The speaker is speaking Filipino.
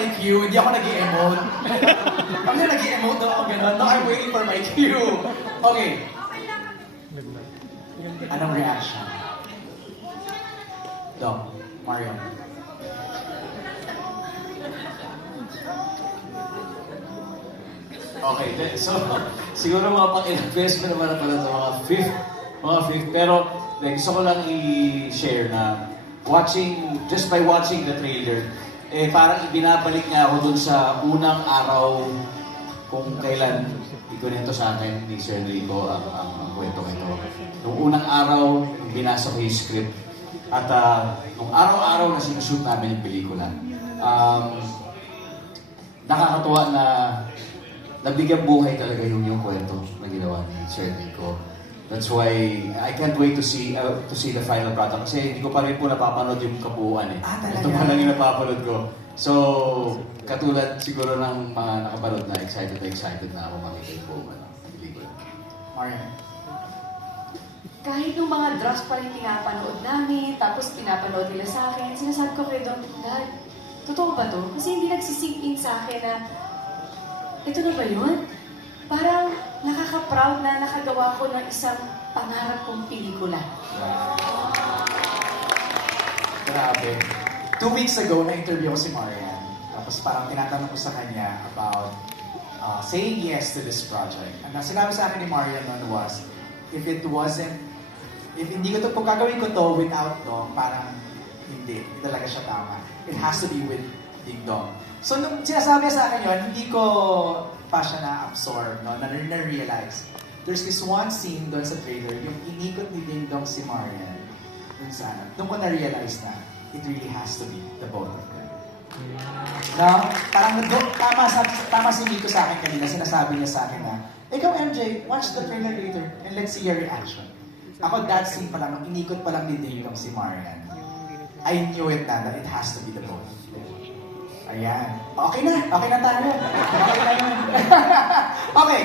my cue, hindi ako nag-i-emote. Pag na nag-i-emote ako, gano'n. No, I'm waiting for my cue. Okay. Anong reaction? Doc, Mario. Okay, so siguro mga pang-ilang beses ko naman pala sa mga fifth, pero gusto ko lang i-share na just by watching the trailer, parang ibinabalik nga ako dun sa unang araw kung kailan ikunento sa akin ni Sir Rico ang kwento ito. Nung unang araw, binasa ko yung script, at nung araw-araw na sinushoot namin yung pelikula, nakakatuwa na nabigyan buhay talaga yung kwento na ginawa ni Sir Rico. That's why I can't wait to see the final product. Kasi hindi ko pa rin po napapanood yung kabuuan eh. Talaga? Ito pa lang yung napapanood ko. So, katulad siguro ng mga nakapanood na excited na ako makikita po pelikula. Mario. Kahit nung mga drafts pa rin pinapanood namin, tapos pinapanood nila sa akin, sinasabi ko kay Don, Dad, totoo ba to? Kasi hindi nagsisink in sa akin na ito na ba yun? Parang nakaka-proud na nakagawa ko ng isang pangarap kong pelikula. Grabe. 2 weeks ago, na-interview ko si Marian. Tapos parang tinatanong ko sa kanya about saying yes to this project. Ang sinabi sa akin ni Marian noon was, if hindi ko to, kung gagawin ko to without Dong, parang hindi talaga siya tama. It has to be with Ding Dong. So, nung sinasabi sa akin yun, hindi ko pa siya na-absorb, no? na-realize. There's this one scene doon sa trailer, yung inikot ni Ding Dong si Marian. Doon ko na-realize na it really has to be the both of them. No? Parang tama si Nico sa akin kanina, sinasabi niya sa akin na, ikaw MJ, watch the trailer later and let's see your reaction. Ako, that scene pa lang, nung inikot pa lang ni Ding Dong si Marian, I knew it na that it has to be the both of them. Ayan. Okay na tayo. Okay na yun. Okay,